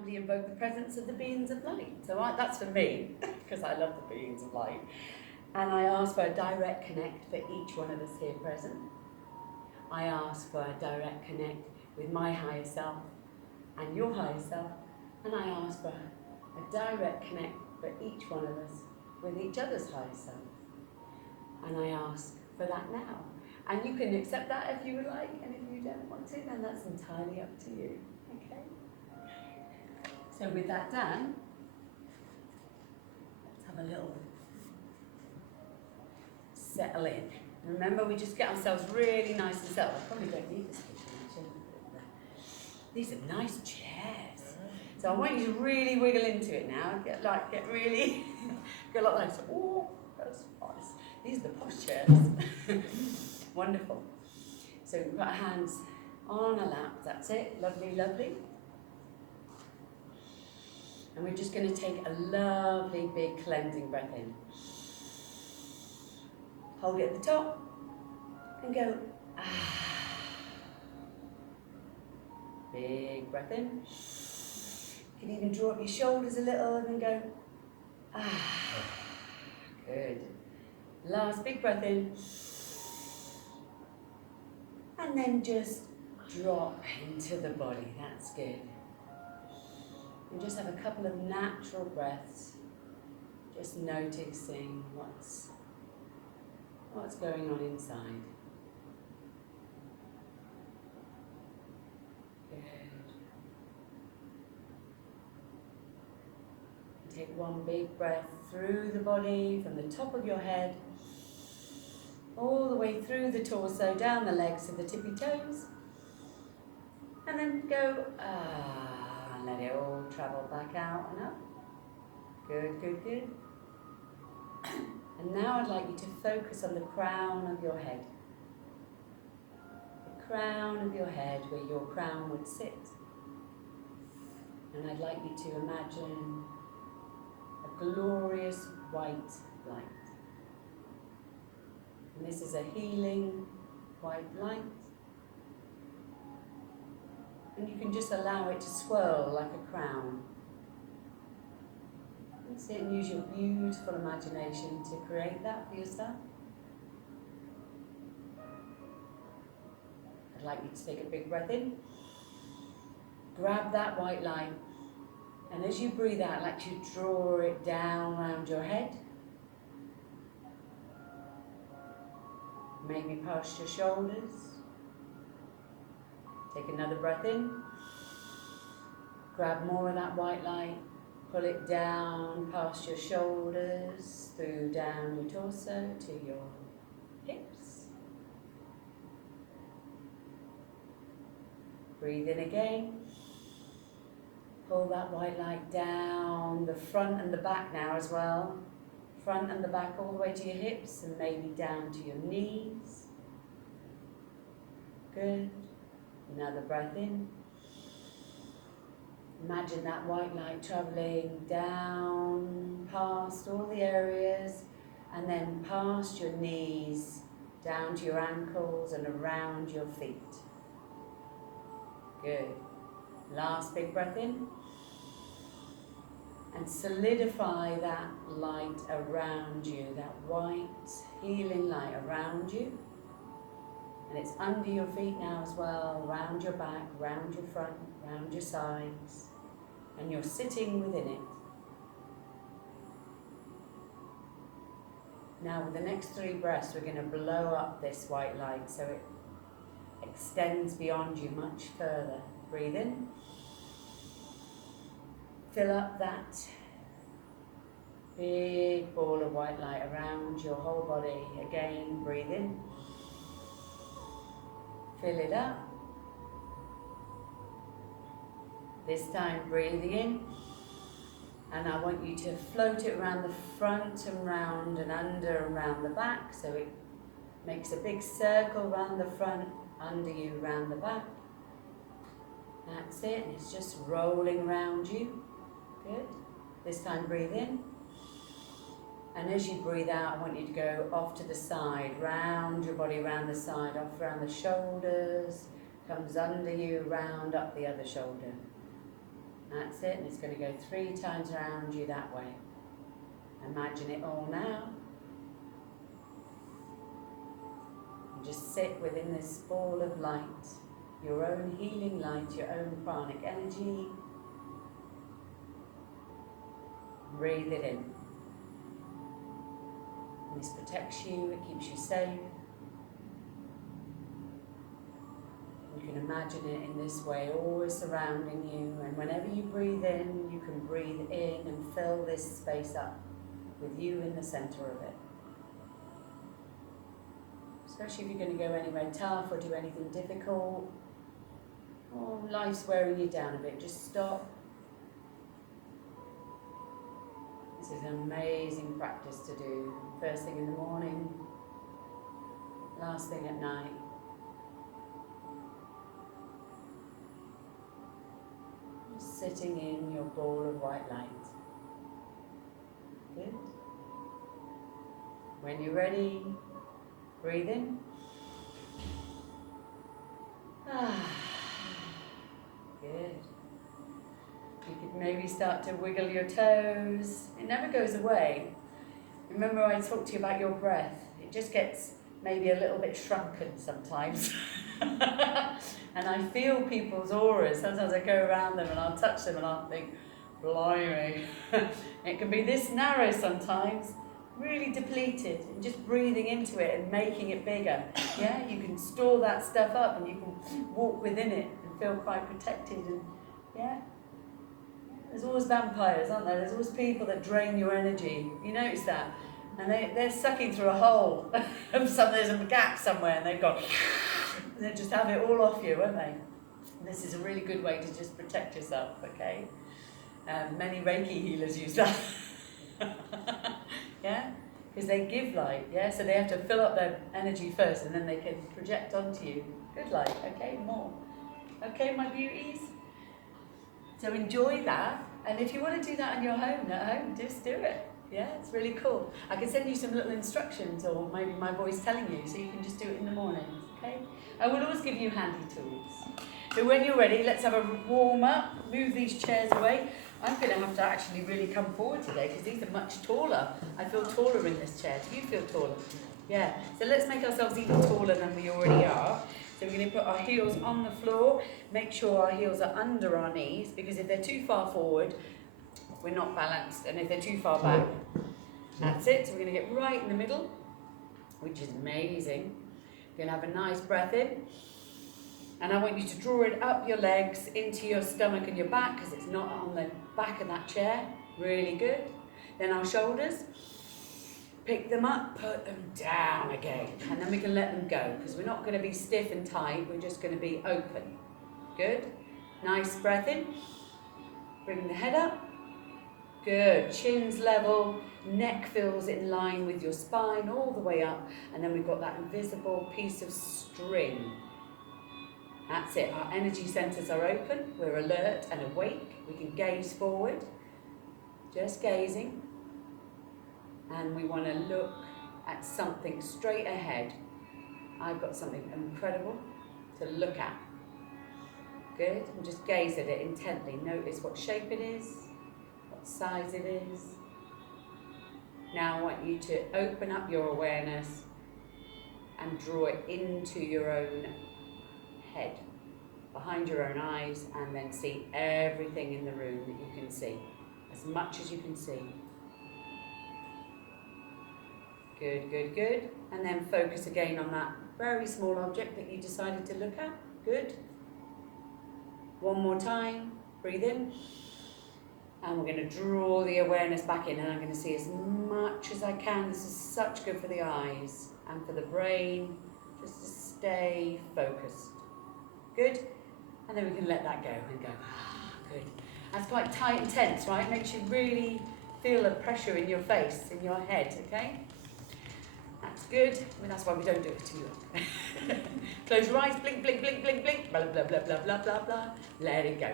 somebody invoke the presence of the beings of light. So that's for me, because I love the beings of light. And I ask for a direct connect for each one of us here present. I ask for a direct connect with my higher self and your higher self. And I ask for a direct connect for each one of us with each other's higher self. And I ask for that now. And you can accept that if you would like, and if you don't want to, then that's entirely up to you. Okay? So with that done, let's have a little settle in. Remember, we just get ourselves really nice and settled. I probably don't need this cushion, actually. These are nice chairs. So I want you to really wiggle into it now. Get really, get like that. Oh, that's nice. These are the posh chairs. Wonderful. So we put our hands on our lap. That's it. Lovely, lovely. And we're just going to take a lovely big cleansing breath in. Hold it at the top and go ah. Big breath in. You can even draw up your shoulders a little and then go ah. Good. Last big breath in. And then just drop into the body. That's good. And just have a couple of natural breaths. Just noticing what's going on inside. Good. Take one big breath through the body, from the top of your head, all the way through the torso, down the legs to the tippy toes. And then go, and let it all travel back out and up. Good, good, good. And now I'd like you to focus on the crown of your head. The crown of your head, where your crown would sit. And I'd like you to imagine a glorious white light. And this is a healing white light. And you can just allow it to swirl like a crown. Sit and use your beautiful imagination to create that for yourself. I'd like you to take a big breath in. Grab that white light. And as you breathe out, I'd like you to draw it down around your head. Maybe past your shoulders. Take another breath in. Grab more of that white light. Pull it down past your shoulders, through down your torso to your hips. Breathe in again. Pull that white light down the front and the back now as well. Front and the back all the way to your hips and maybe down to your knees. Good. Another breath in. Imagine that white light travelling down past all the areas and then past your knees, down to your ankles and around your feet. Good. Last big breath in. And solidify that light around you, that white healing light around you. And it's under your feet now as well, round your back, round your front, round your sides. And you're sitting within it. Now with the next 3 breaths, we're going to blow up this white light so it extends beyond you much further. Breathe in. Fill up that big ball of white light around your whole body. Again, breathe in. Fill it up. This time breathing in, and I want you to float it around the front and round and under and round the back, so it makes a big circle around the front, under you, round the back. That's it, and it's just rolling around you. Good. This time breathe in, and as you breathe out, I want you to go off to the side, round your body, round the side, off around the shoulders, comes under you, round up the other shoulder. That's it, and it's going to go 3 times around you that way. Imagine it all now. And just sit within this ball of light, your own healing light, your own pranic energy. Breathe it in. And this protects you, it keeps you safe. You can imagine it in this way, always surrounding you, and whenever you breathe in, you can breathe in and fill this space up with you in the center of it. Especially if you're going to go anywhere tough or do anything difficult, or life's wearing you down a bit, just stop. This is an amazing practice to do, first thing in the morning, last thing at night. Sitting in your ball of white light. Good. When you're ready, breathe in. Good. You could maybe start to wiggle your toes. It never goes away. Remember I talked to you about your breath. It just gets maybe a little bit shrunken sometimes. And I feel people's auras. Sometimes I go around them and I'll touch them and I'll think, blimey. It can be this narrow sometimes, really depleted, and just breathing into it and making it bigger. Yeah, you can store that stuff up and you can walk within it and feel quite protected. And yeah, there's always vampires, aren't there? There's always people that drain your energy. You notice that? And they're sucking through a hole. There's a gap somewhere and they've got... They just have it all off you, won't they? This is a really good way to just protect yourself, okay? Many Reiki healers use that. Yeah? Because they give light, yeah? So they have to fill up their energy first and then they can project onto you. Good light, okay? More. Okay, my beauties? So enjoy that. And if you want to do that on your home, at home, just do it. Yeah, it's really cool. I can send you some little instructions or maybe my voice telling you so you can just do it in the mornings, okay? I will always give you handy tools. So when you're ready, let's have a warm up. Move these chairs away. I'm going to have to actually really come forward today because these are much taller. I feel taller in this chair. Do you feel taller? Yeah. So let's make ourselves even taller than we already are. So we're going to put our heels on the floor. Make sure our heels are under our knees because if they're too far forward, we're not balanced. And if they're too far back, that's it. So we're going to get right in the middle, which is amazing. You're going to have a nice breath in, and I want you to draw it up your legs into your stomach and your back because it's not on the back of that chair. Really good. Then our shoulders, pick them up, put them down again, and then we can let them go because we're not going to be stiff and tight, we're just going to be open. Good. Nice breath in, bring the head up. Good, chin's level, neck feels in line with your spine all the way up, and then we've got that invisible piece of string. That's it, our energy centers are open, we're alert and awake, we can gaze forward, just gazing, and we want to look at something straight ahead. I've got something incredible to look at. Good, and just gaze at it intently, notice what shape it is, size it is. Now I want you to open up your awareness and draw it into your own head, behind your own eyes, and then see everything in the room that you can see, as much as you can see. Good, good, good. And then focus again on that very small object that you decided to look at. Good. One more time. Breathe in. And we're going to draw the awareness back in, and I'm going to see as much as I can. This is such good for the eyes and for the brain, just to stay focused. Good? And then we can let that go and go, good. That's quite tight and tense, right? Makes you really feel the pressure in your face, in your head, okay? That's good. I mean, that's why we don't do it too long. Close your eyes, blink, blink, blink, blink, blink, blah, blah, blah, blah, blah, blah, blah. Let it go.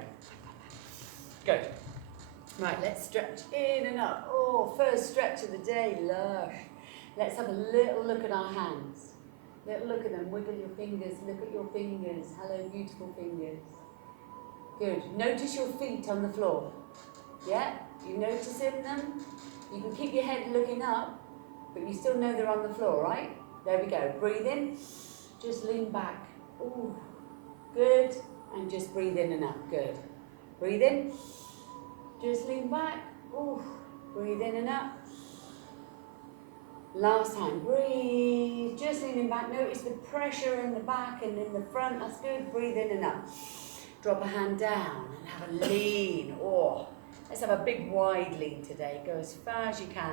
Good. Right, let's stretch in and up. Oh, first stretch of the day, lush. Let's have a little look at our hands. Little look at them, wiggle your fingers, look at your fingers. Hello, beautiful fingers. Good. Notice your feet on the floor. Yeah? You noticing them? You can keep your head looking up, but you still know they're on the floor, right? There we go. Breathe in. Just lean back. Ooh. Good. And just breathe in and up. Good. Breathe in. Just lean back. Ooh. Breathe in and up. Last time. Breathe. Just leaning back. Notice the pressure in the back and in the front. That's good. Breathe in and up. Drop a hand down and have a lean. Oh. Let's have a big wide lean today. Go as far as you can.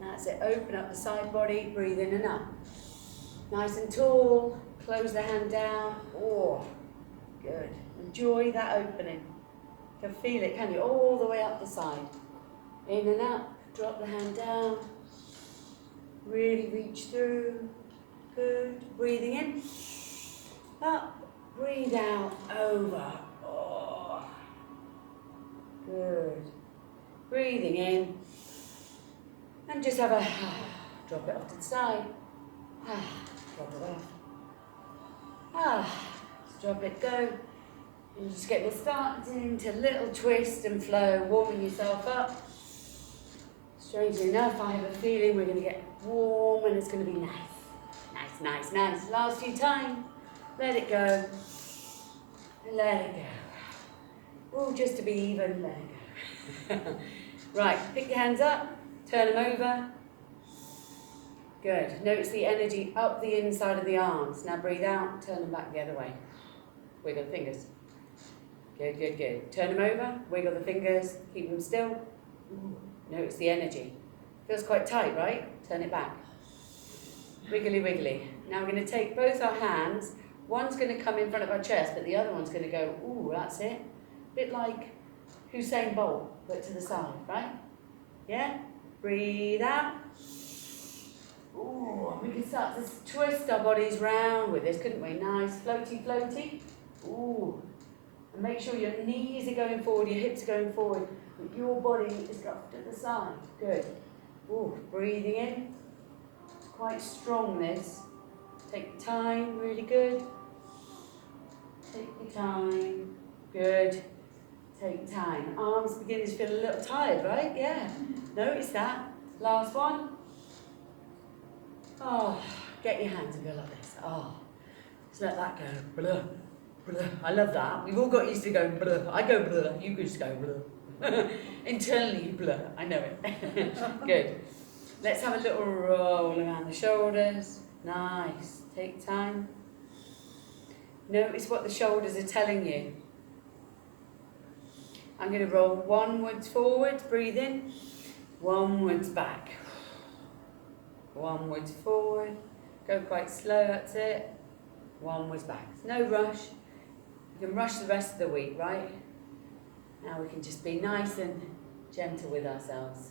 That's it. Open up the side body. Breathe in and up. Nice and tall. Close the hand down. Oh, good. Enjoy that opening. You can feel it, can you? All the way up the side. In and up. Drop the hand down. Really reach through. Good. Breathing in. Up. Breathe out. Over. Oh. Good. Breathing in. And just have a drop it off to the side. Drop it off. Just drop it, go. And just get started into a little twist and flow, warming yourself up. Strangely enough, I have a feeling we're going to get warm and it's going to be nice. Nice, nice, nice. Last few times. Let it go. Let it go. Oh, just to be even, let it go. Right, pick your hands up. Turn them over. Good. Notice the energy up the inside of the arms. Now breathe out, turn them back the other way. Wiggle the fingers. Good, good, good. Turn them over, wiggle the fingers, keep them still. Notice the energy. Feels quite tight, right? Turn it back. Wiggly, wiggly. Now we're going to take both our hands. One's going to come in front of our chest, but the other one's going to go, ooh, that's it. A bit like Usain Bolt, but to the side, right? Yeah? Breathe out. Ooh, we can start to twist our bodies round with this, couldn't we? Nice, floaty, floaty. Ooh. And make sure your knees are going forward, your hips are going forward, but your body is up to the side. Good. Ooh, breathing in. It's quite strong, this. Take your time, really good. Take your time. Good. Take time. Arms beginning to feel a little tired, right? Yeah. Notice that. Last one. Oh, get your hands and go like this. Oh, just let that go. Blah, blah. I love that. We've all got used to going blah. I go blah. You just go blah. Internally, you blah. I know it. Good. Let's have a little roll around the shoulders. Nice. Take time. Notice what the shoulders are telling you. I'm going to roll onwards, forwards, breathe in, onwards, back, onwards, forward, go quite slow, that's it, onwards, back. No rush, you can rush the rest of the week, right? Now we can just be nice and gentle with ourselves.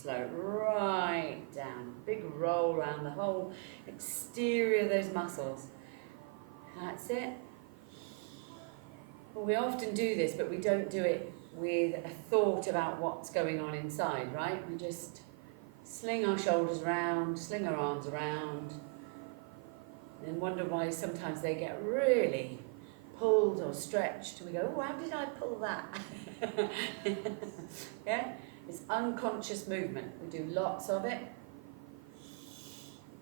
Slow it right down, big roll around the whole exterior of those muscles, that's it. Well, we often do this, but we don't do it with a thought about what's going on inside, right? We just sling our shoulders around, sling our arms around, and wonder why sometimes they get really pulled or stretched. We go, oh, how did I pull that? Yeah? It's unconscious movement. We do lots of it.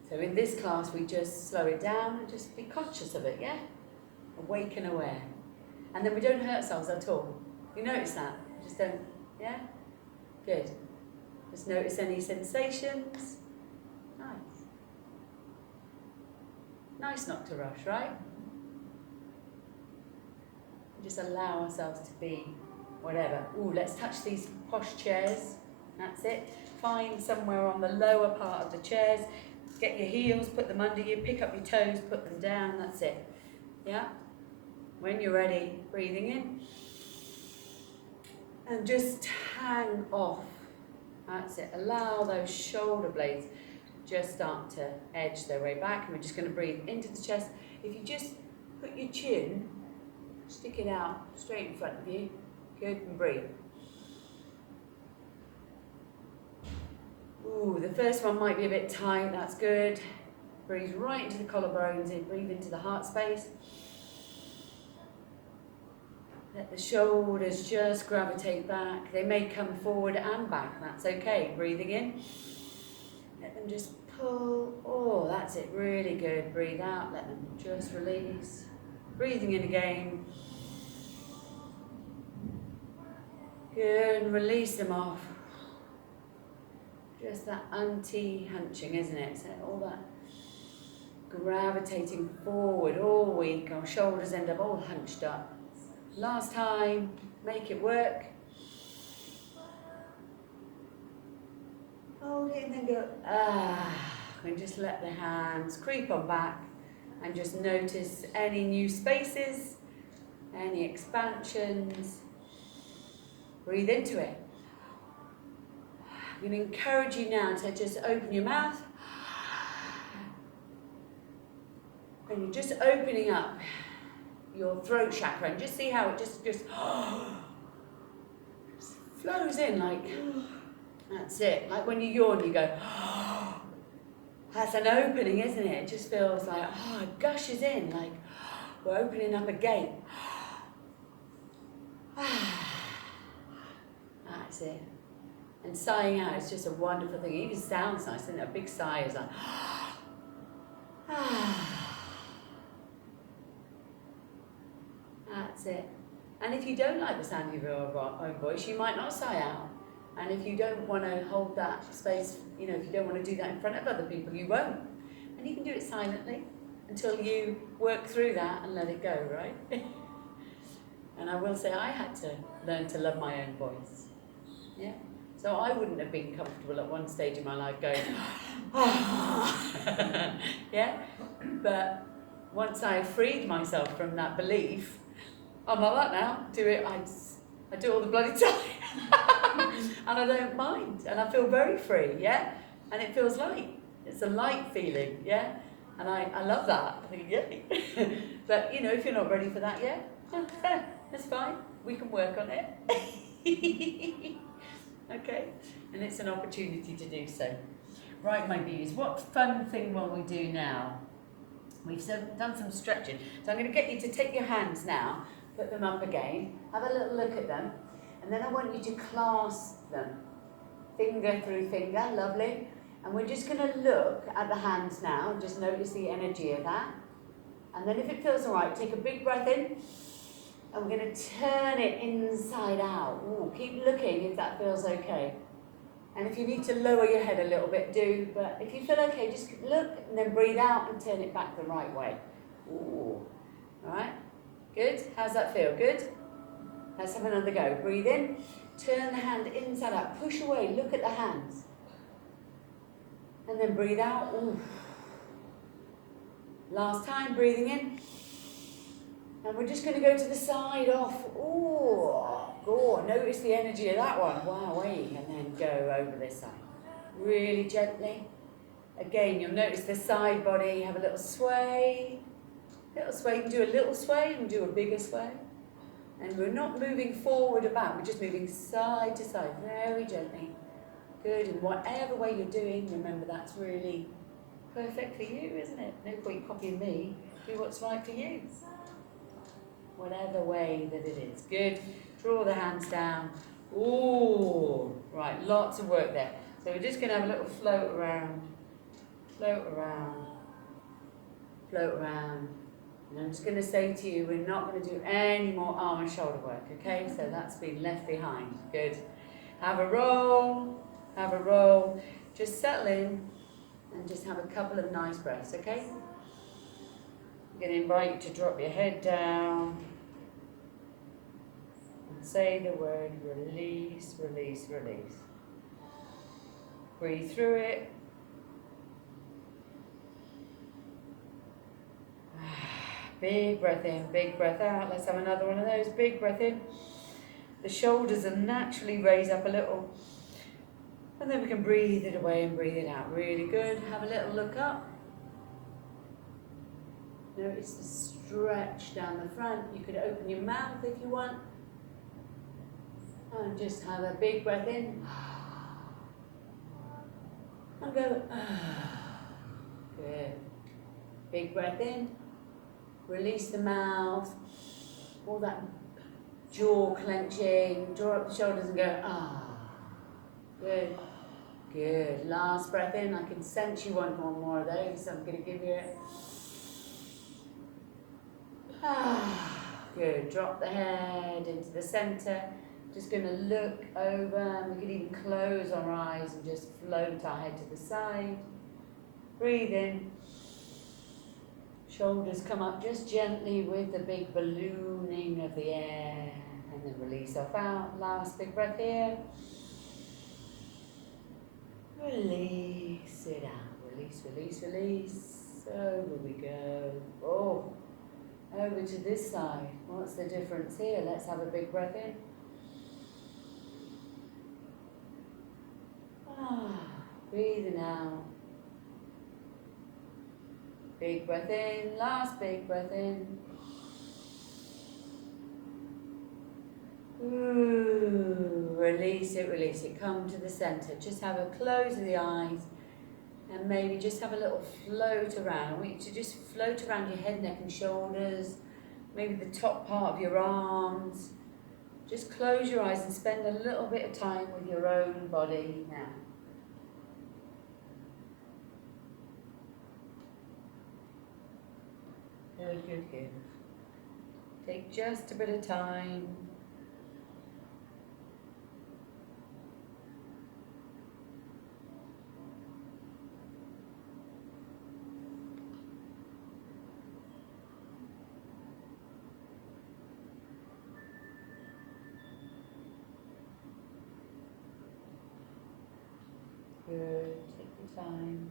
So in this class, we just slow it down and just be conscious of it, yeah? Awake and aware. And then we don't hurt ourselves at all. You notice that? Just don't, yeah? Good. Just notice any sensations. Nice. Nice not to rush, right? Just allow ourselves to be whatever. Ooh, let's touch these posh chairs. That's it. Find somewhere on the lower part of the chairs. Get your heels, put them under you, pick up your toes, put them down. That's it. Yeah? When you're ready, breathing in. And just hang off. That's it. Allow those shoulder blades just start to edge their way back. And we're just going to breathe into the chest. If you just put your chin, stick it out straight in front of you. Good, and breathe. Ooh, the first one might be a bit tight. That's good. Breathe right into the collarbones in, breathe into the heart space. Let the shoulders just gravitate back. They may come forward and back, that's okay. Breathing in. Let them just pull. Oh, that's it, really good. Breathe out, let them just release. Breathing in again. Good, and release them off. Just that anti-hunching, isn't it? So all that gravitating forward all week. Our shoulders end up all hunched up. Last time, make it work. Hold it and then go, and just let the hands creep on back and just notice any new spaces, any expansions. Breathe into it. I'm going to encourage you now to just open your mouth. And you're just opening up your throat chakra and just see how it just flows in like, that's it. Like when you yawn, you go, that's an opening, isn't it? It just feels like, it gushes in, like we're opening up a gate. That's it. And sighing out is just a wonderful thing. It even sounds nice, isn't it? A big sigh is like, that's it. And if you don't like the sound of your own voice, you might not sigh out. And if you don't want to hold that space, if you don't want to do that in front of other people, you won't. And you can do it silently until you work through that and let it go, right? And I will say I had to learn to love my own voice. Yeah. So I wouldn't have been comfortable at one stage in my life going, yeah. But once I freed myself from that belief, I'm like that now. I do it all the bloody time, and I don't mind, and I feel very free, yeah. And it feels light. It's a light feeling, yeah. And I love that. I think, yay. But if you're not ready for that yet, that's fine. We can work on it. Okay, and it's an opportunity to do so. Right, my beauties, what fun thing will we do now? We've done some stretching. So I'm going to get you to take your hands now, put them up again, have a little look at them, and then I want you to clasp them, finger through finger, lovely. And we're just going to look at the hands now, and just notice the energy of that. And then if it feels all right, take a big breath in. And we're going to turn it inside out. Ooh, keep looking if that feels okay. And if you need to lower your head a little bit, do. But if you feel okay, just look and then breathe out and turn it back the right way. Ooh. All right. Good. How's that feel? Good? Let's have another go. Breathe in. Turn the hand inside out. Push away. Look at the hands. And then breathe out. Ooh. Last time. Breathing in. And we're just going to go to the side off. Oh, God, notice the energy of that one. Wow, and then go over this side. Really gently. Again, you'll notice the side body, have a little sway. Little sway, you can do a little sway and do a bigger sway. And we're not moving forward or back, we're just moving side to side, very gently. Good, and whatever way you're doing, remember that's really perfect for you, isn't it? No point copying me. Do what's right for you. Whatever way that it is. Good. Draw the hands down. Ooh. Right, lots of work there. So we're just going to have a little float around. Float around. Float around. And I'm just going to say to you, we're not going to do any more arm and shoulder work, okay? So that's been left behind. Good. Have a roll. Have a roll. Just settle in and just have a couple of nice breaths, okay? I'm going to invite you to drop your head down. Say the word release, release, release. Breathe through it. Big breath in, big breath out. Let's have another one of those. Big breath in. The shoulders will naturally raise up a little. And then we can breathe it away and breathe it out. Really good. Have a little look up. Notice the stretch down the front. You could open your mouth if you want. And just have a big breath in. And go. Good. Big breath in. Release the mouth. All that jaw clenching. Draw up the shoulders and go, ah. Good. Good. Last breath in. I can sense you want one more of those, so I'm going to give you it. Ah. Good. Drop the head into the centre. Just going to look over. We can even close our eyes and just float our head to the side. Breathe in. Shoulders come up just gently with the big ballooning of the air. And then release off out. Last big breath here. Release it out. Release, release, release. Over we go. Oh, over to this side. What's the difference here? Let's have a big breath in. Breathing out. Big breath in, last big breath in. Ooh, release it, come to the centre. Just have a close of the eyes and maybe just have a little float around. I want you to just float around your head, neck and shoulders, maybe the top part of your arms. Just close your eyes and spend a little bit of time with your own body now. Good, good, good. Take just a bit of time. Good, take your time.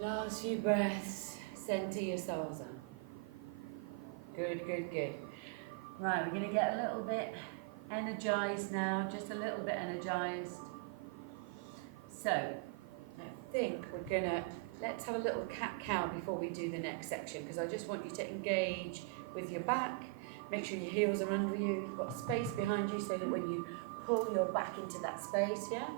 Last few breaths, centre yourselves up. Good, good, good. Right, we're going to get a little bit energized now, just a little bit energized. So, I think we're going to, let's have a little cat-cow before we do the next section, because I just want you to engage with your back. Make sure your heels are under you. You've got space behind you so that when you pull your back into that space, yeah?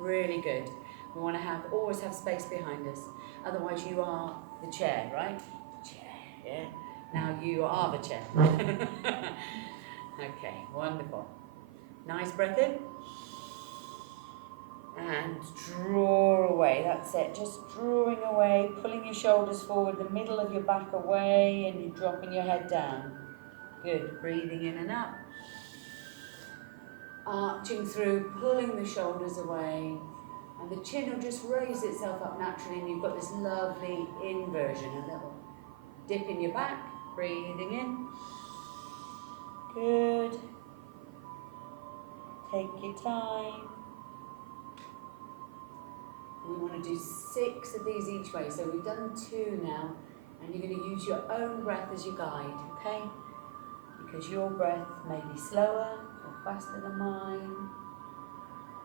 Really good. We want to always have space behind us. Otherwise you are the chair, right? Chair, yeah? Now you are the chair. Okay, wonderful. Nice breath in. And draw away, that's it. Just drawing away, pulling your shoulders forward, the middle of your back away, and you're dropping your head down. Good, breathing in and up. Arching through, pulling the shoulders away. And the chin will just raise itself up naturally, and you've got this lovely inversion, a little dip in your back, breathing in. Good. Take your time. And you want to do 6 of these each way. So we've done 2 now, and you're going to use your own breath as your guide, okay? Because your breath may be slower or faster than mine.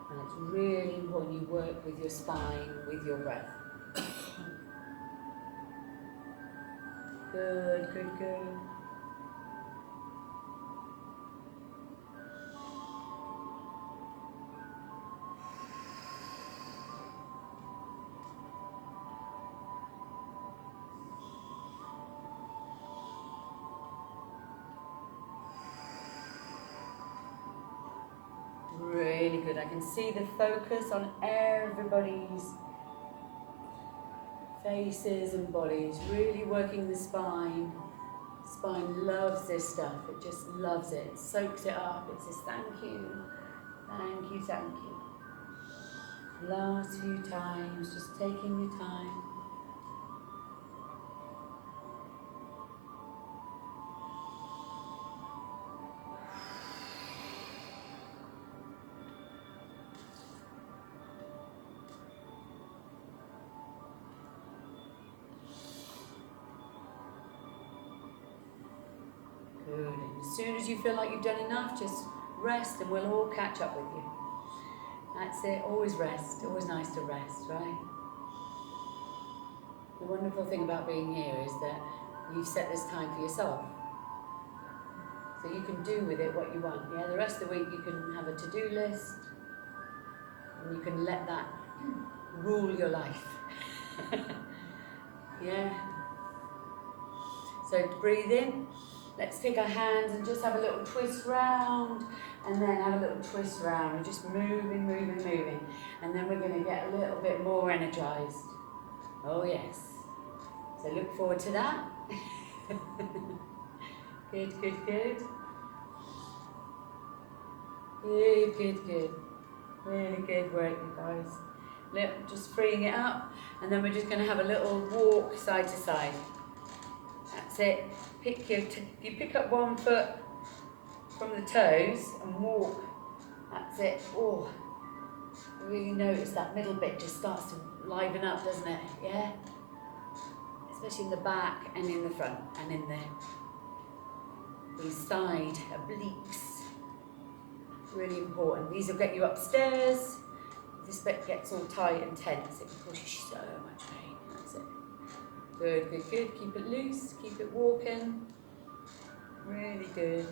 And it's really important you work with your spine, with your breath. Good, good, good. Really good. I can see the focus on everybody's faces and bodies, really working the spine. Spine loves this stuff. It just loves it. It soaks it up. It says thank you, thank you, thank you. Last few times, just taking your time. Good. And as soon as you feel like you've done enough, just rest and we'll all catch up with you. That's it. Always rest. Always nice to rest, right? The wonderful thing about being here is that you've set this time for yourself. So you can do with it what you want. Yeah, the rest of the week you can have a to-do list and you can let that rule your life. Yeah. So breathe in. Let's take our hands and just have a little twist round, and then have a little twist round, and just moving, moving, moving. And then we're going to get a little bit more energized. Oh yes. So look forward to that. Good, good, good. Good, good, good. Really good work, you guys. Just freeing it up, and then we're just going to have a little walk side to side. That's it. You pick up one foot from the toes and walk. That's it. Oh, really notice that middle bit just starts to liven up, doesn't it? Yeah. Especially in the back and in the front and in the side obliques. Really important. These will get you upstairs. This bit gets all tight and tense. It can cause you so much pain. That's it. Good, good, good. Keep it loose. Keep it walking. Really good.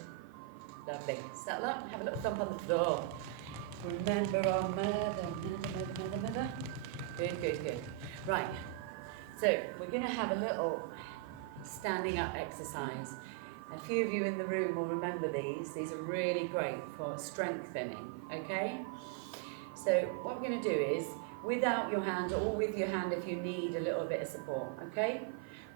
Lovely. Settle up. Have a little thump on the floor. Remember our mother. Good, good, good. Right. So we're going to have a little standing up exercise. A few of you in the room will remember these. These are really great for strengthening. Okay? So what we're going to do is, without your hand or with your hand if you need a little bit of support, okay?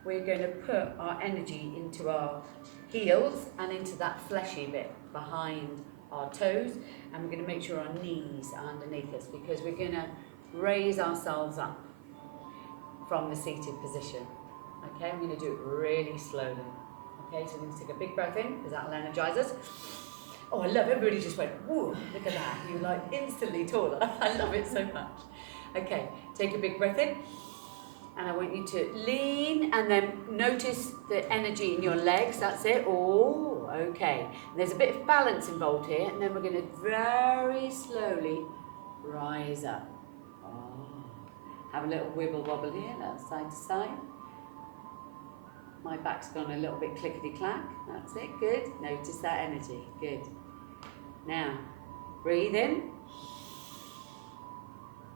We're going to put our energy into our heels and into that fleshy bit behind our toes, and we're going to make sure our knees are underneath us, because we're going to raise ourselves up from the seated position. Okay, I'm going to do it really slowly. Okay, so we're going to take a big breath in, because that'll energize us. Oh, I love it. Everybody just went, whoa, look at that. You're like instantly taller. I love it so much. Okay, take a big breath in. And I want you to lean and then notice the energy in your legs. That's it. Oh, okay. And there's a bit of balance involved here. And then we're going to very slowly rise up. Oh. Have a little wibble wobble here. That's side to side. My back's gone a little bit clickety-clack. That's it. Good. Notice that energy. Good. Now, breathe in.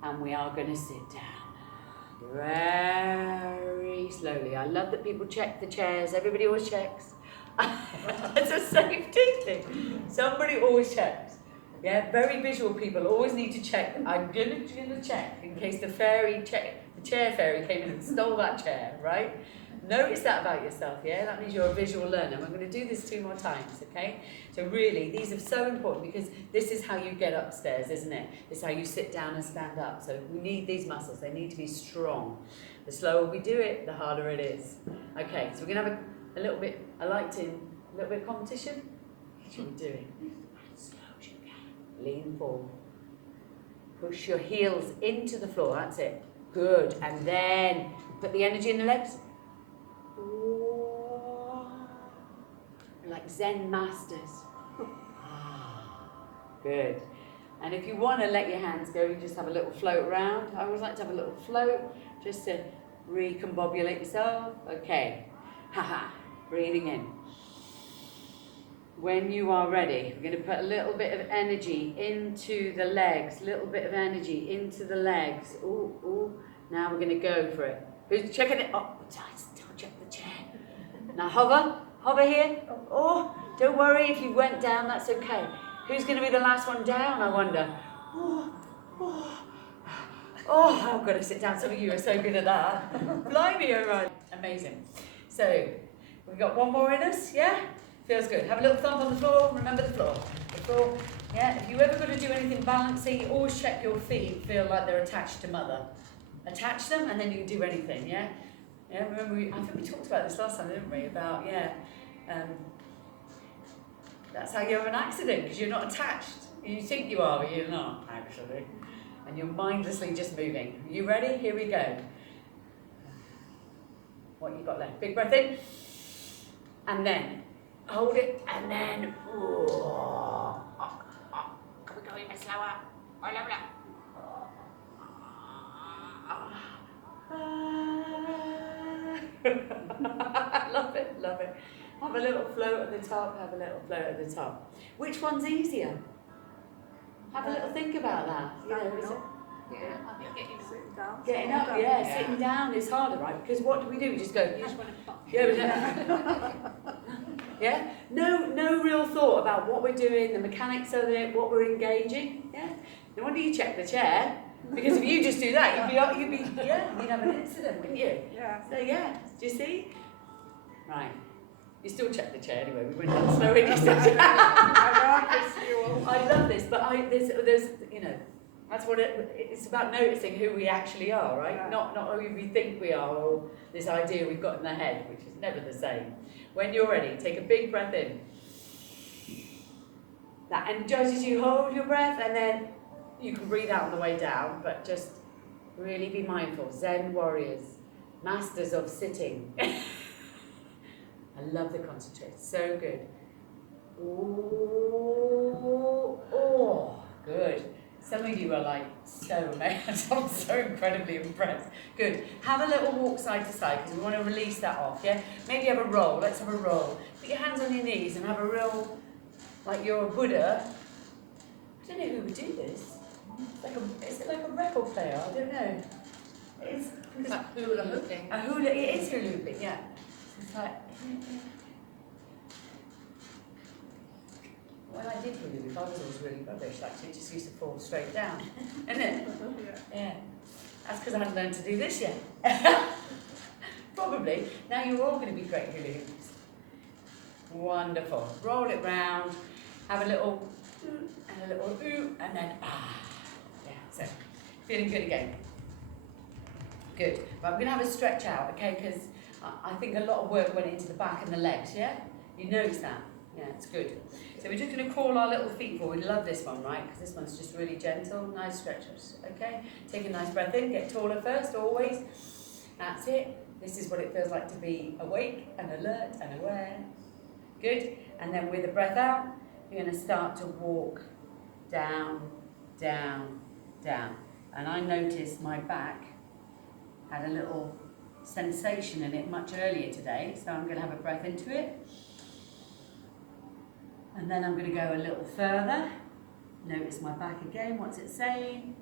And we are going to sit down. Very slowly. I love that people check the chairs. Everybody always checks. It's a safety thing. Somebody always checks. Yeah, very visual people always need to check. I'm gonna check in case the chair fairy came in and stole that chair, right? Notice that about yourself, yeah? That means you're a visual learner. I'm going to do this 2 more times, okay? So really, these are so important, because this is how you get upstairs, isn't it? This is how you sit down and stand up. So we need these muscles. They need to be strong. The slower we do it, the harder it is. Okay, so we're going to have a little bit, a little bit of competition. What should we do? As slow as you can. Lean forward. Push your heels into the floor. That's it. Good. And then put the energy in the legs. Like Zen masters. Good. And if you want to let your hands go, you just have a little float around. I always like to have a little float just to recombobulate yourself. Okay. Haha. Breathing in. When you are ready, we're going to put a little bit of energy into the legs. Little bit of energy into the legs. Ooh, ooh. Now we're going to go for it. Who's checking it? Oh, don't check the chair. Now hover here. Oh, don't worry if you went down, that's okay. Who's going to be the last one down, I wonder? Oh, I've got to sit down. Some of you are so good at that. Blimey, all right. Amazing. So, we've got one more in us, yeah? Feels good. Have a little thump on the floor. Remember the floor. The floor, yeah? If you ever got to do anything balancing, always check your feet feel like they're attached to mother. Attach them, and then you can do anything, yeah? Yeah, remember, I think we talked about this last time, didn't we? About, yeah, that's how you have an accident, because you're not attached. You think you are, but you're not, actually. And you're mindlessly just moving. Are you ready? Here we go. What you got left? Big breath in. And then, hold it, and then, can we go even slower? Blah, blah, blah. Love it, love it. Have a little float at the top, have a little float at the top. Which one's easier? Have a little think about that. You know, is it, Yeah, I think getting up, yeah, sitting down is harder, right? Because what do? We just go, You just want to pop. yeah, yeah? No real thought about what we're doing, the mechanics of it, what we're engaging, yeah? No wonder you check the chair, because if you just do that, you'd have an incident, wouldn't you? Yeah. So yeah, do you see? Right. You still check the chair anyway, we went down slow in I love this, but there's you know, that's what it's about, noticing who we actually are, right? Yeah. Not who we think we are, or this idea we've got in the head, which is never the same. When you're ready, take a big breath in. That energizes you, hold your breath, and then you can breathe out on the way down, but just really be mindful. Zen warriors, masters of sitting. I love the concentrate, so good. Ooh, oh, good. Some of you are like so amazed. I'm so incredibly impressed. Good. Have a little walk side to side because we want to release that off, yeah? Maybe have a roll. Let's have a roll. Put your hands on your knees and have a real, like you're a Buddha. I don't know who would do this. Is it like a record player? I don't know. It's like hula hooping. It is hula hooping, yeah. It's like, when I did hula hoop, I was always really rubbish. Actually, it just used to fall straight down, isn't it? Yeah. That's because I hadn't learned to do this yet. Probably. Now you're all going to be great hula hoops. Wonderful. Roll it round. Have a little and a little ooh, and then ah. Yeah. So feeling good again. Good. Right, we're going to have a stretch out, okay? Because I think a lot of work went into the back and the legs, yeah? You notice that? Yeah, it's good. So we're just going to crawl our little feet forward. We love this one, right? Because this one's just really gentle. Nice stretches, okay? Take a nice breath in. Get taller first, always. That's it. This is what it feels like to be awake and alert and aware. Good. And then with the breath out, you're going to start to walk down, down, down. And I noticed my back had a little sensation in it much earlier today, so I'm going to have a breath into it. And then I'm going to go a little further. Notice my back again, what's it saying?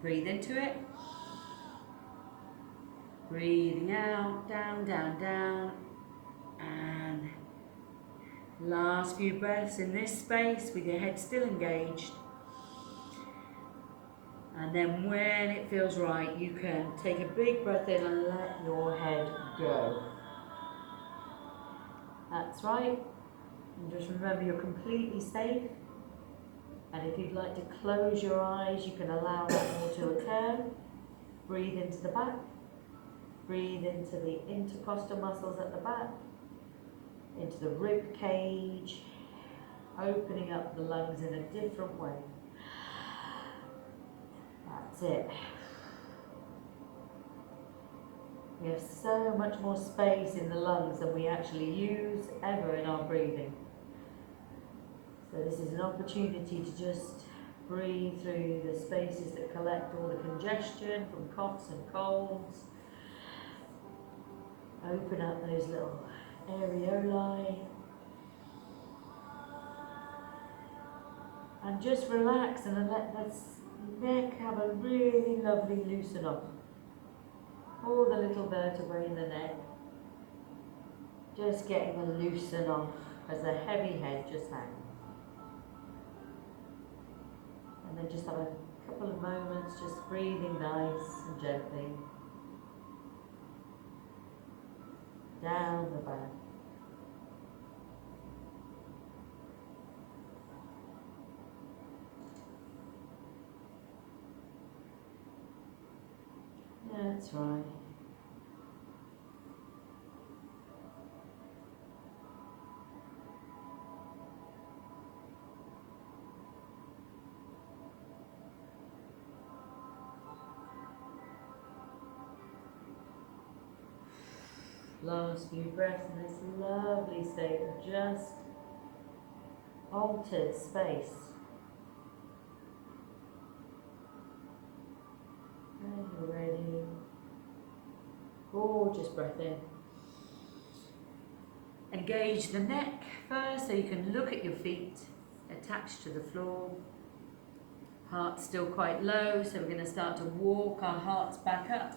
Breathe into it. Breathing out, down, down, down. And last few breaths in this space with your head still engaged. And then when it feels right, you can take a big breath in and let your head go. That's right. And just remember you're completely safe. And if you'd like to close your eyes, you can allow that more to occur. Breathe into the back. Breathe into the intercostal muscles at the back. Into the rib cage. Opening up the lungs in a different way. That's it. We have so much more space in the lungs than we actually use ever in our breathing. So this is an opportunity to just breathe through the spaces that collect all the congestion from coughs and colds. Open up those little areolae. And just relax and let the neck have a really lovely loosen up. All the little vertebrae in the neck. Just getting a loosen off as a heavy head just hangs. And then just have a couple of moments just breathing nice and gently. Down the back. That's right. Last few breaths in this lovely state of just altered space. And you're ready. Gorgeous breath in. Engage the neck first, so you can look at your feet attached to the floor. Heart's still quite low, so we're going to start to walk our hearts back up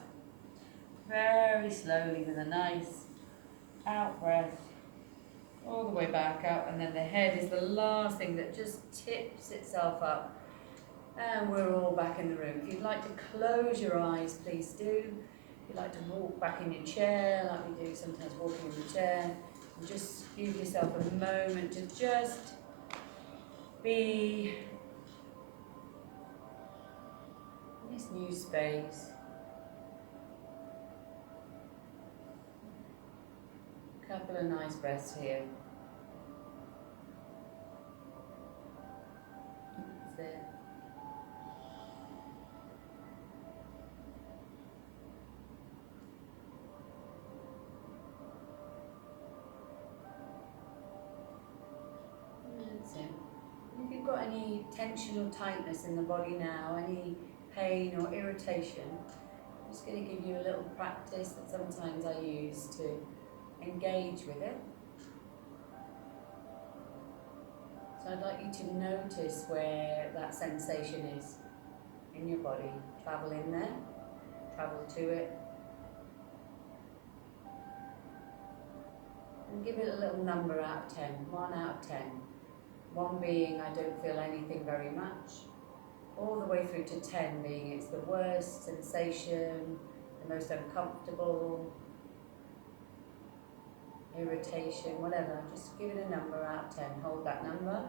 very slowly with a nice out breath all the way back up, and then the head is the last thing that just tips itself up, and we're all back in the room. If you'd like to close your eyes, please do. If you'd like to walk back in your chair, like we do sometimes walking in the chair, and just give yourself a moment to just be in this new space. Couple of nice breaths here. That's it. That's it. If you've got any tension or tightness in the body now, any pain or irritation, I'm just going to give you a little practice that sometimes I use to engage with it. So I'd like you to notice where that sensation is in your body. Travel in there, travel to it, and give it a little number out of 10, 1 out of 10. 1 being I don't feel anything very much, all the way through to 10 being it's the worst sensation, the most uncomfortable, irritation, whatever. Just give it a number out of 10. Hold that number.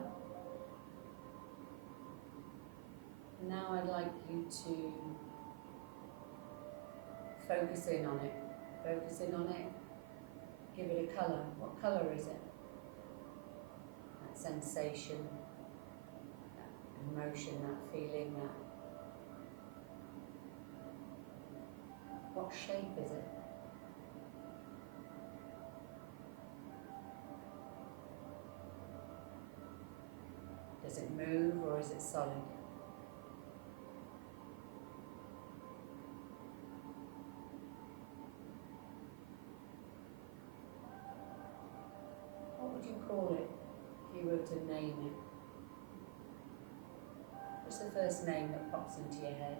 Now I'd like you to focus in on it. Focus in on it. Give it a colour. What colour is it? That sensation, that emotion, that feeling, that. What shape is it? Does it move or is it solid? What would you call it if you were to name it? What's the first name that pops into your head?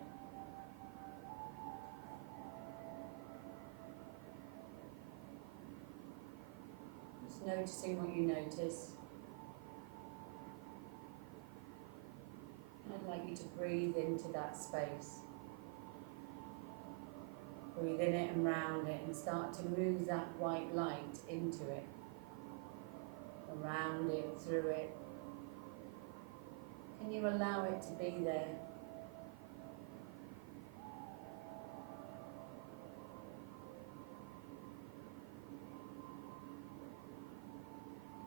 Just noticing what you notice. I'd like you to breathe into that space. Breathe in it and round it and start to move that white light into it. Around it, through it. Can you allow it to be there?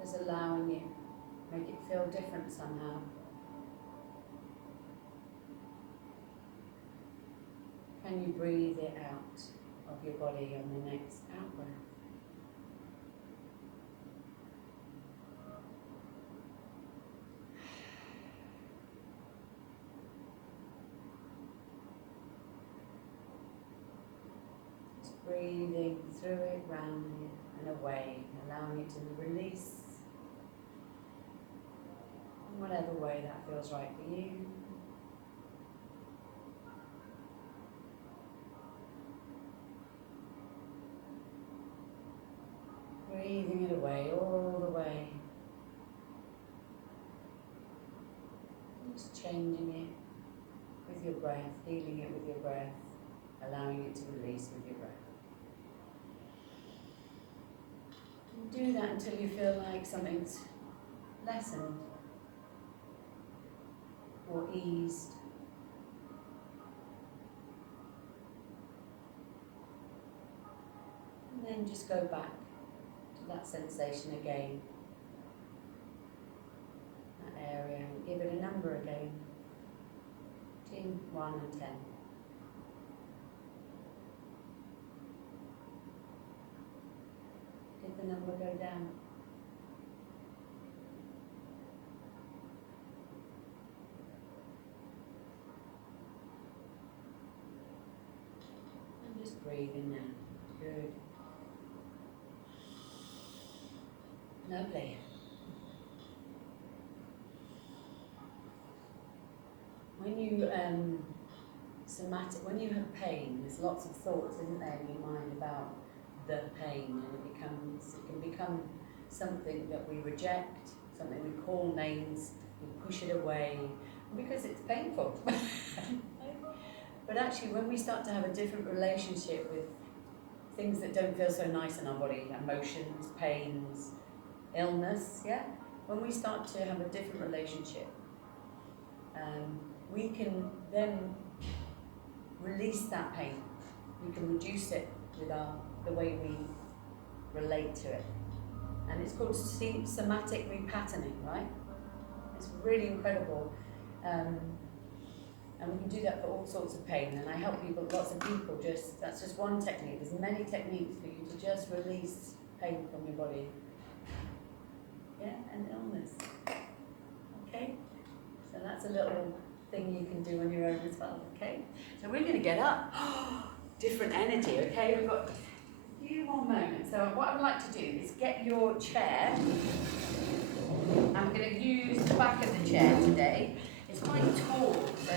Just allowing it, make it feel different somehow. Can you breathe it out of your body on the next out breath? Just breathing through it, round it, and away, allowing it to release in whatever way that feels right for you. Breathing it away, all the way. Just changing it with your breath, healing it with your breath, allowing it to release with your breath. And do that until you feel like something's lessened or eased. And then just go back that sensation again, that area, and give it a number again, between 1 and 10. Did the number go down? And just breathe in now. Good. Lovely. When you when you have pain, there's lots of thoughts, isn't there, in your mind about the pain, and it can become something that we reject, something we call names, we push it away because it's painful. But actually, when we start to have a different relationship with things that don't feel so nice in our body, emotions, pains, illness, yeah, when we start to have a different relationship, we can then release that pain. We can reduce it with the way we relate to it. And it's called somatic repatterning, right? It's really incredible. And we can do that for all sorts of pain. And I help people, lots of people, that's just one technique. There's many techniques for you to just release pain from your body. Yeah, and illness. Okay? So that's a little thing you can do on your own as well, okay? So we're going to get up. Different energy, okay? We've got a few more moments. So what I'd like to do is get your chair. I'm going to use the back of the chair today. It's quite tall, so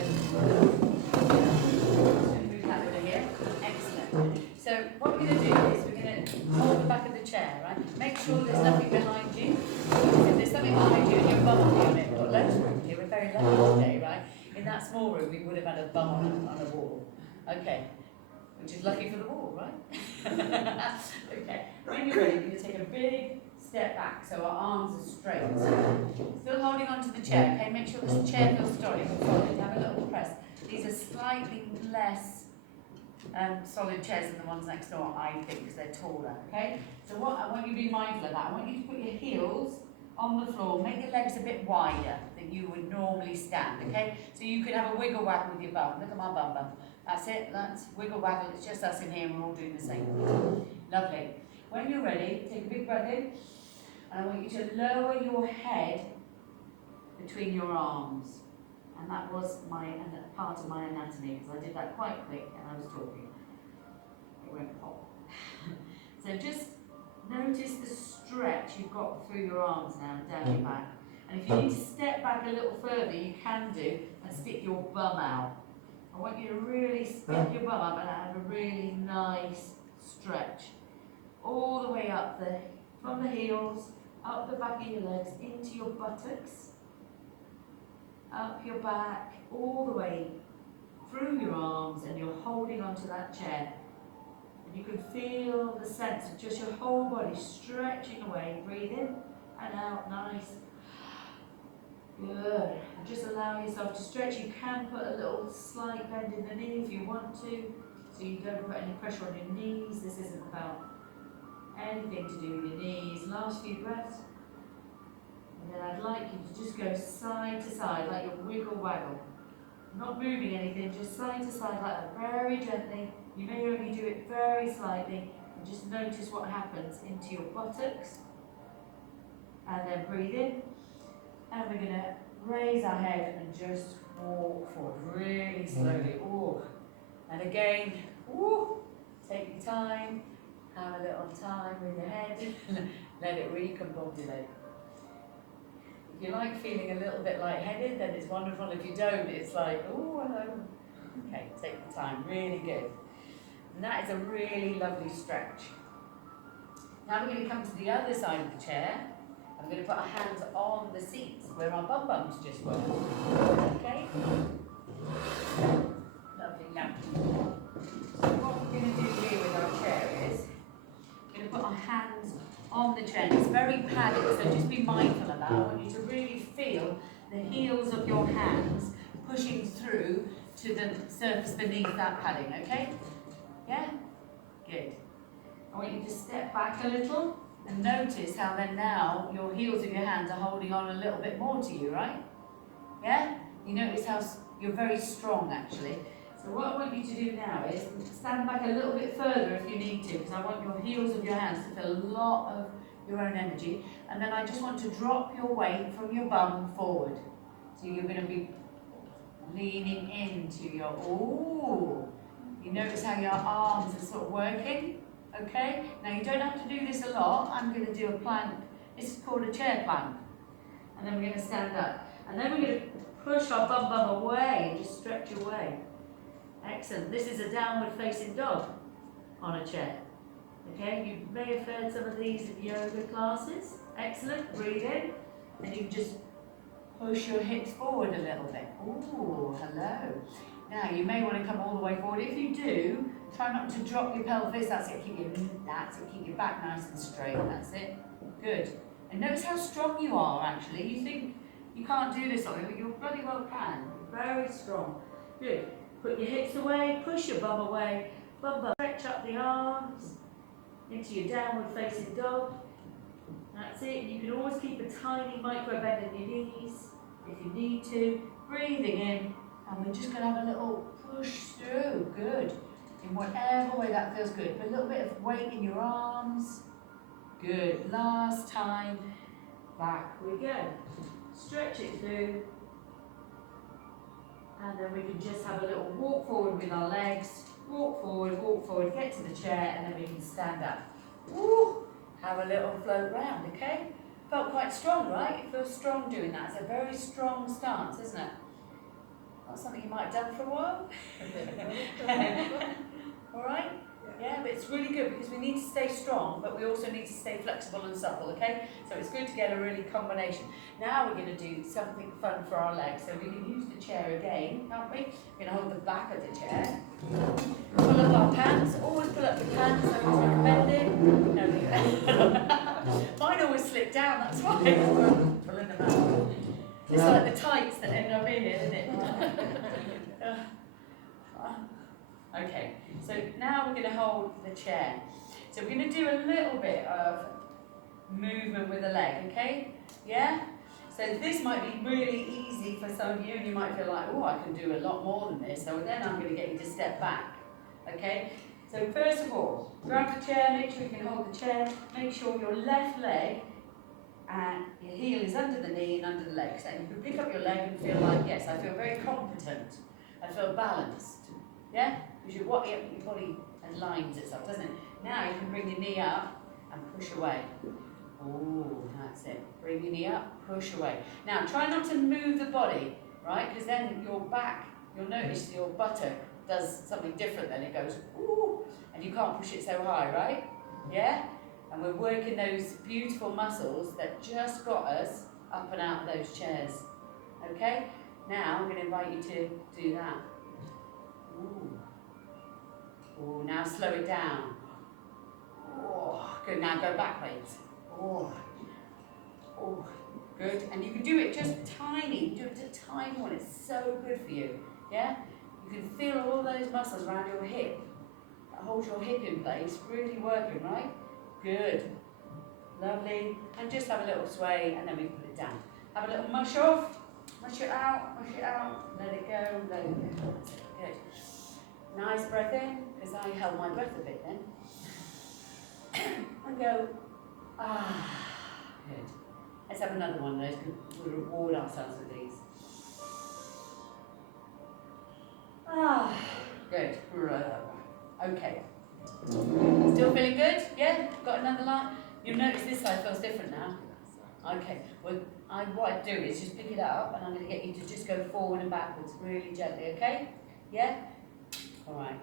move that over here. Excellent. So what we're going to do is we're going to hold the back of the chair, right? Make sure there's nothing behind you. If there's something behind you and you're bumping on it, we've got loads of room here. We're very lucky today, right? In that small room, we would have had a bum on a wall. Okay. Which is lucky for the wall, right? Okay. When you're ready, you're going to take a big step back so our arms are straight. Still holding onto the chair, okay? Make sure the chair feels solid. Have a little press. These are slightly less solid chairs than the ones next door, I think, because they're taller, okay? So what I want you to be mindful of that. I want you to put your heels on the floor. Make your legs a bit wider than you would normally stand, okay? So you can have a wiggle waggle with your bum. Look at my bum. That's it. That's wiggle waggle. It's just us in here. We're all doing the same. Lovely. When you're ready, take a big breath in. And I want you to lower your head between your arms. And that was part of my anatomy, because I did that quite quick and I was talking. It went pop. So just notice the stretch you've got through your arms now and down your back. And if you need to step back a little further, you can do, and stick your bum out. I want you to really stick your bum up and have a really nice stretch. All the way up there, from the heels, up the back of your legs, into your buttocks, up your back, all the way through your arms, and you're holding onto that chair. And you can feel the sense of just your whole body stretching away. Breathe in and out, nice. Good. And just allow yourself to stretch. You can put a little slight bend in the knee if you want to, so you don't put any pressure on your knees. This isn't about anything to do with your knees. Last few breaths. And then I'd like you to just go side to side, like your wiggle waggle. Not moving anything, just side to side like that, very gently. You may only do it very slightly, and just notice what happens into your buttocks. And then breathe in. And we're going to raise our head and just walk forward really slowly. Ooh. And again, ooh, take your time, have a little time with your head, let it recompostulate. If you like feeling a little bit lightheaded, then it's wonderful. If you don't, it's like, ooh, hello. Okay, take the time, really good. And that is a really lovely stretch. Now we're going to come to the other side of the chair. I'm going to put our hands on the seats where our bum bums just were. Okay? Lovely. Now, so what we're going to do here with our chair is we're going to put our hands on the chair. It's very padded, so just be mindful of that. I want you to really feel the heels of your hands pushing through to the surface beneath that padding, okay? Yeah? Good. I want you to step back a little. And notice how then now your heels of your hands are holding on a little bit more to you, right? Yeah? You notice how you're very strong actually. So what I want you to do now is stand back a little bit further if you need to, because I want your heels of your hands to feel a lot of your own energy. And then I just want to drop your weight from your bum forward. So you're going to be leaning into your, ooh. You notice how your arms are sort of working? Okay, now you don't have to do this a lot. I'm going to do a plank This is called a chair plank. And then we're going to stand up. And then we're going to push our bum away and just stretch away. Excellent. This is a downward facing dog on a chair. Okay, you may have heard some of these in yoga classes. Excellent. Breathe in. And you can just push your hips forward a little bit. Ooh, hello. Now you may want to come all the way forward. If you do, try not to drop your pelvis. That's it. Keep your back nice and straight. That's it. Good. And notice how strong you are. Actually, you think you can't do this, but you bloody well can. You're very strong. Good. Put your hips away. Push your bum away. Bum. Stretch up the arms into your downward facing dog. That's it. You can always keep a tiny micro bend in your knees if you need to. Breathing in, and we're just going to have a little push through. Good. In whatever way that feels good. Put a little bit of weight in your arms. Good. Last time. Back we go. Stretch it through. And then we can just have a little walk forward with our legs. Walk forward, get to the chair, and then we can stand up. Woo! Have a little float round, okay? Felt quite strong, right? It feels strong doing that. It's a very strong stance, isn't it? That's something you might have done for a while. All right? Yeah, but it's really good because we need to stay strong, but we also need to stay flexible and supple, okay? So it's good to get a really combination. Now we're going to do something fun for our legs. So we can use the chair again, can't we? We're going to hold the back of the chair. Pull up our pants. Always pull up the pants. I always recommend it. No, mine always slip down, that's why. Pulling them out. It's like the tights that end up in it, isn't it? Okay, so now we're going to hold the chair. So we're going to do a little bit of movement with the leg, okay? Yeah? So this might be really easy for some of you, and you might feel like, oh, I can do a lot more than this. So then I'm going to get you to step back, okay? So first of all, grab the chair, make sure you can hold the chair. Make sure your left leg and your heel is under the knee and under the leg. So you can pick up your leg and feel like, yes, I feel very competent. I feel balanced. Yeah? Because your body aligns itself, doesn't it? Now you can bring your knee up and push away. Oh, that's it. Bring your knee up, push away. Now try not to move the body, right? Because then your back, you'll notice your buttock does something different then. It goes, ooh, and you can't push it so high, right? Yeah? And we're working those beautiful muscles that just got us up and out of those chairs. Okay? Now I'm going to invite you to do that. Ooh. Ooh, now slow it down. Oh, good. Now go backwards. Oh. Oh, good. And you can do it just tiny. Do it just a tiny one. It's so good for you. Yeah? You can feel all those muscles around your hip. That holds your hip in place. Really working, right? Good. Lovely. And just have a little sway and then we put it down. Have a little mush off. Mush it out. Mush it out. Let it go. Let it go. Good. Nice breath in, because I held my breath a bit then. And go, ah, good. Let's have another one of those. We'll reward ourselves with these. Ah, good. Okay. Still feeling good? Yeah? Got another line? You'll notice this side feels different now. Okay. Well, what I do is just pick it up, and I'm going to get you to just go forward and backwards really gently, okay? Yeah? Alright.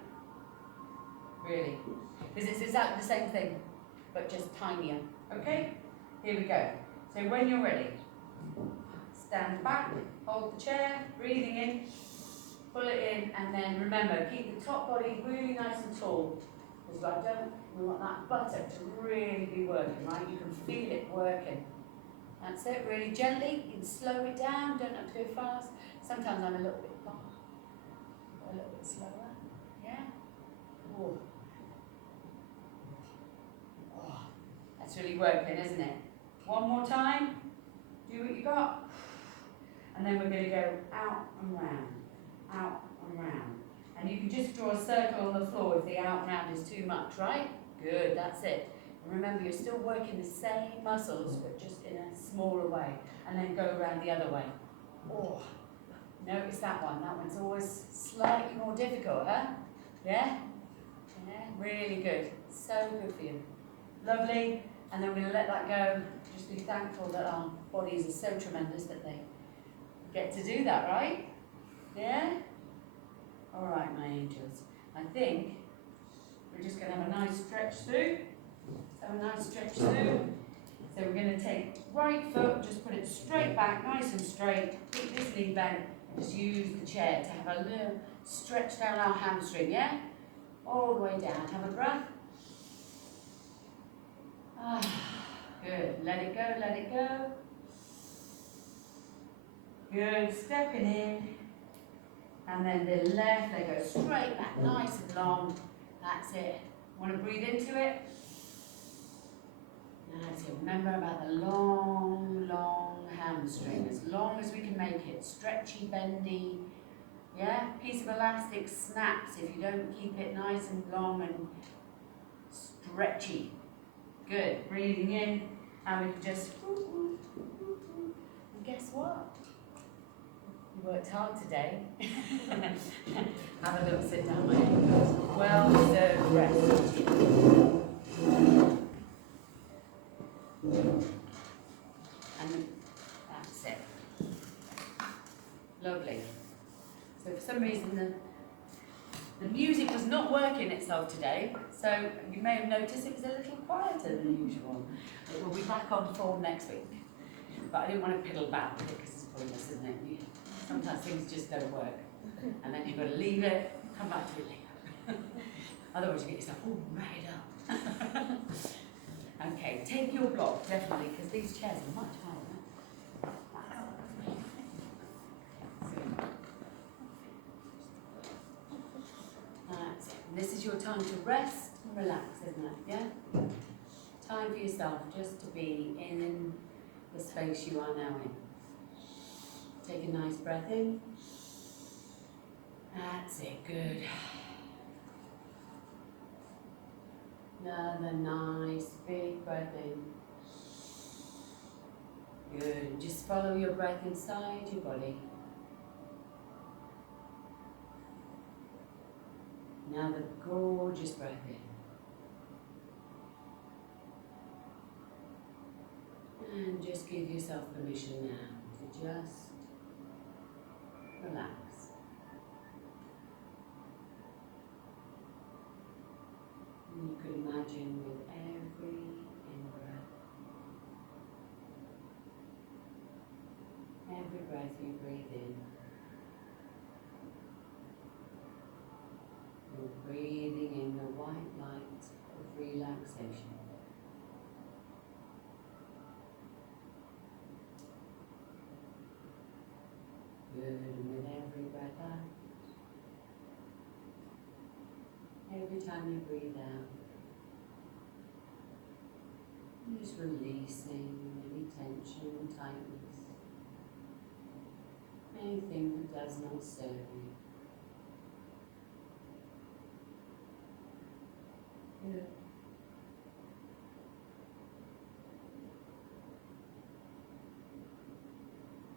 Really. Because it's exactly the same thing, but just tinier. Okay? Here we go. So when you're ready, stand back, hold the chair, breathing in, pull it in, and then remember, keep the top body really nice and tall. Because we want that buttock to really be working, right? You can feel it working. That's it, really gently. You can slow it down, don't have to go fast. Sometimes I'm a little bit fast, a little bit slower. Yeah? Oh. Oh, that's really working, isn't it? One more time. Do what you got. And then we're going to go out and round. Out and round. And you can just draw a circle on the floor if the out and round is too much, right? Good, that's it. And remember, you're still working the same muscles, but just in a smaller way. And then go around the other way. Oh, notice that one. That one's always slightly more difficult, huh? Yeah? Yeah, really good. So good for you. Lovely. And then we're going to let that go just be thankful that our bodies are so tremendous that they get to do that, right? Yeah? All right, my angels. I think we're just going to have a nice stretch through. Have a nice stretch through. So we're going to take right foot, just put it straight back, nice and straight. Keep this knee bent. Just use the chair to have a little stretch down our hamstring, yeah? All the way down. Have a breath. Ah, good. Let it go, let it go. Good. Stepping in. And then the left leg goes straight back, nice and long. That's it. Want to breathe into it? That's it. Remember about the long, long hamstring. As long as we can make it. Stretchy, bendy. Yeah? Piece of elastic snaps if you don't keep it nice and long and stretchy. Good. Breathing in. And we can just... And guess what? You worked hard today. Have a little sit down, my angels. Well deserved rest. And that's it. Lovely. So for some reason the music was not working itself today, so you may have noticed it was a little quieter than usual. It will be back on form next week. But I didn't want to piddle about with it because it's pointless, isn't it? Sometimes things just don't work. And then you've got to leave it, come back to it later. Otherwise you get yourself all right up. Okay, take your block, definitely, because these chairs are much higher. That's it. And this is your time to rest and relax, isn't it? Yeah? Time for yourself just to be in the space you are now in. Take a nice breath in. That's it, good. Another nice big breath in. Good. Just follow your breath inside your body. Another gorgeous breath in. And just give yourself permission now to just relax. And you could imagine with every in-breath, every breath you breathe in, you're breathing in the white light of relaxation. Good, and with every breath out, every time you breathe out, you're just releasing any tension and tightness, anything that does not serve you. Good.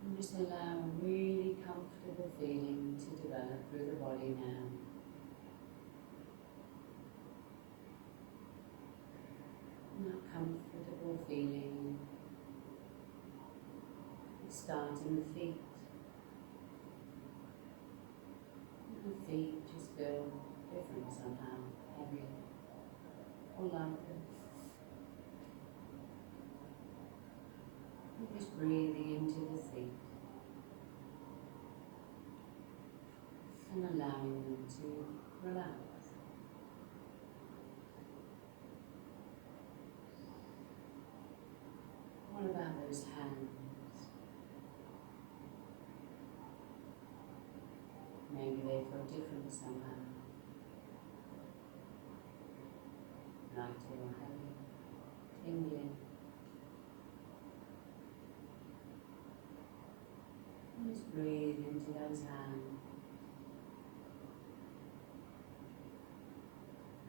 And just allow a really comfortable feeling to develop through the body now. And that comfortable feeling starts in the feet. And the feet just feel different somehow, heavy or lighter. And just breathing into the feet. And allowing them to relax. What about those hands? Maybe they feel different somehow. Lighter or heavy, tingling. And just breathe into those hands.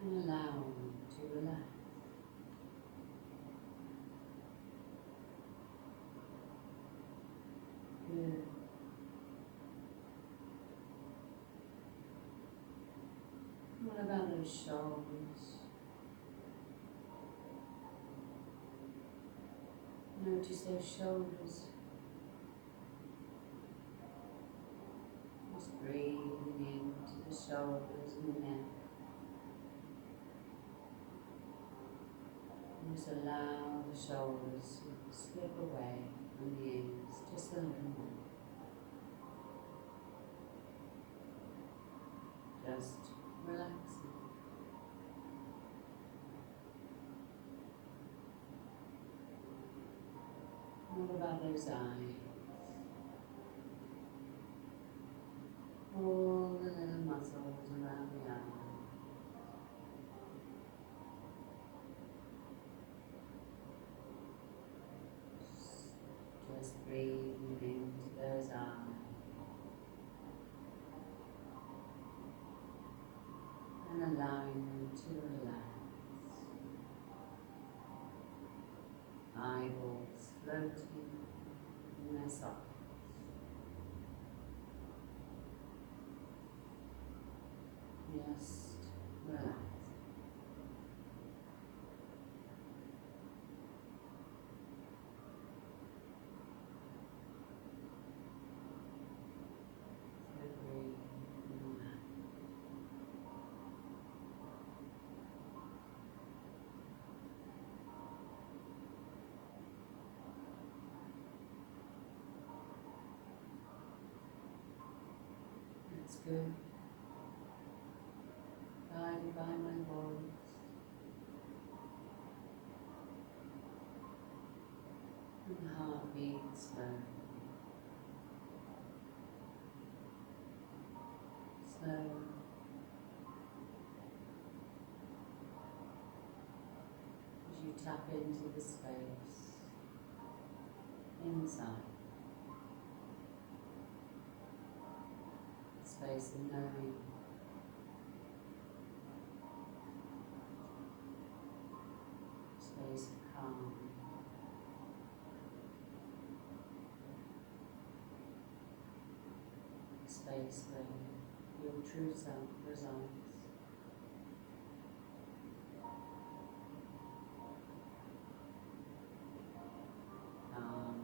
And allow them to relax. Good. What about those shoulders? Notice those shoulders. Just breathing into the shoulders and the neck. And just allow the shoulders to slip away from the ears just a little more. Just relaxing. What about those eyes? All the little muscles around the eyes. Just breathing into those eyes. And allowing them to relax. Eyeballs floating in their sockets. Just relax. So breathe and relax. That's good. Guided by my voice. And the heartbeat slow. Slow. As you tap into the space inside. Space of knowing. Space of calm. Space where your true self resides. Calm.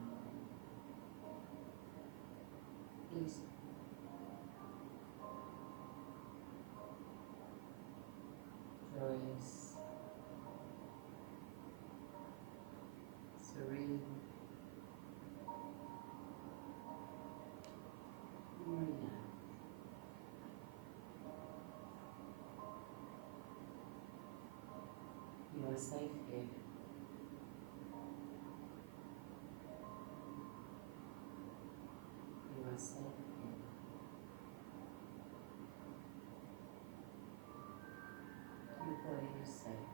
Peaceful. Joyous. Serene. Relaxed. You are safe here. You are safe here. Your body is safe.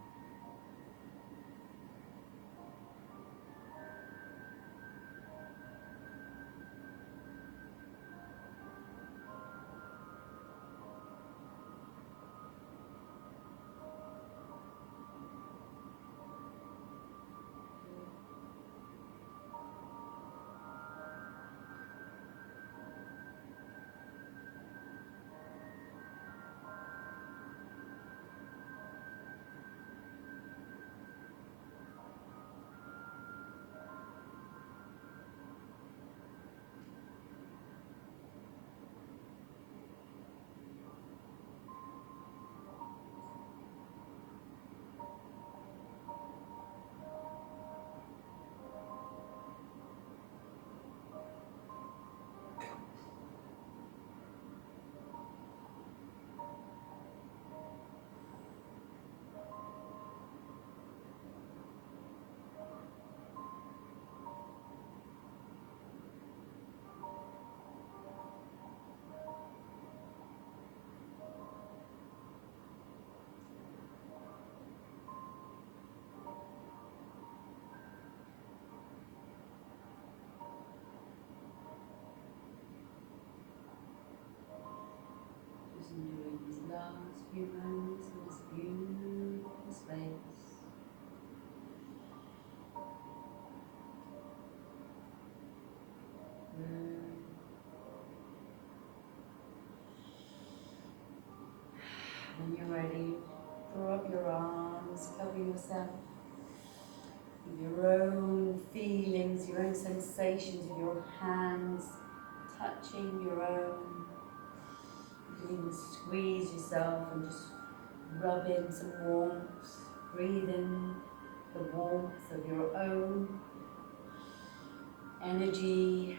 Just enjoying these last few moments in this beautiful space. When you're ready, draw up your arms, cover yourself. with your own feelings, your own sensations with your hands, touching your own. You can even squeeze yourself and just rub in some warmth. Breathe in the warmth of your own energy.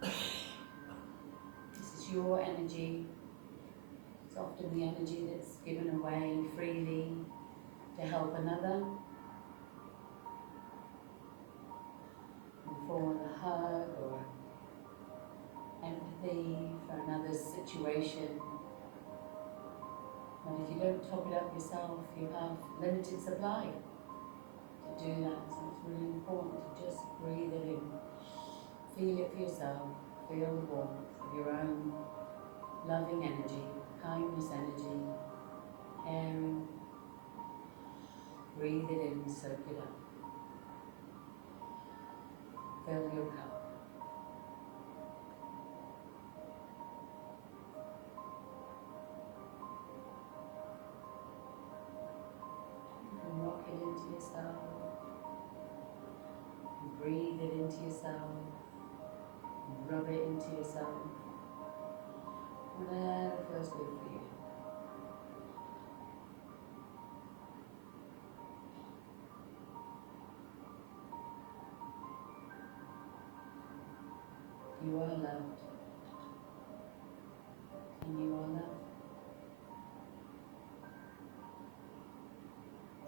This is your energy. It's often the energy that's given away freely to help another. And for the hug or empathy for another's situation. And if you don't top it up yourself, you have limited supply to do that. So it's really important to just breathe it in. Feel it for yourself. Feel the warmth of your own loving energy, kindness energy, caring. Breathe it in, soak it up. Fill your cup. Rock it into yourself, breathe it into yourself, rub it into yourself, whatever feels good for you. You are loved, and you are loved.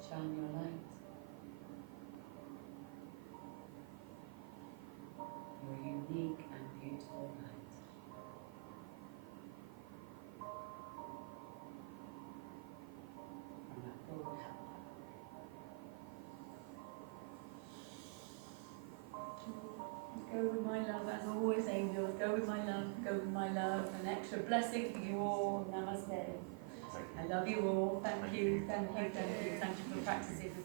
Shine your light. Your unique and beautiful light. From that full cup. Go with my love, as always, angels. Go with my love, go with my love. An extra blessing for you all. Namaste. I love you all. Thank you, thank you, thank you. Thank you for practicing.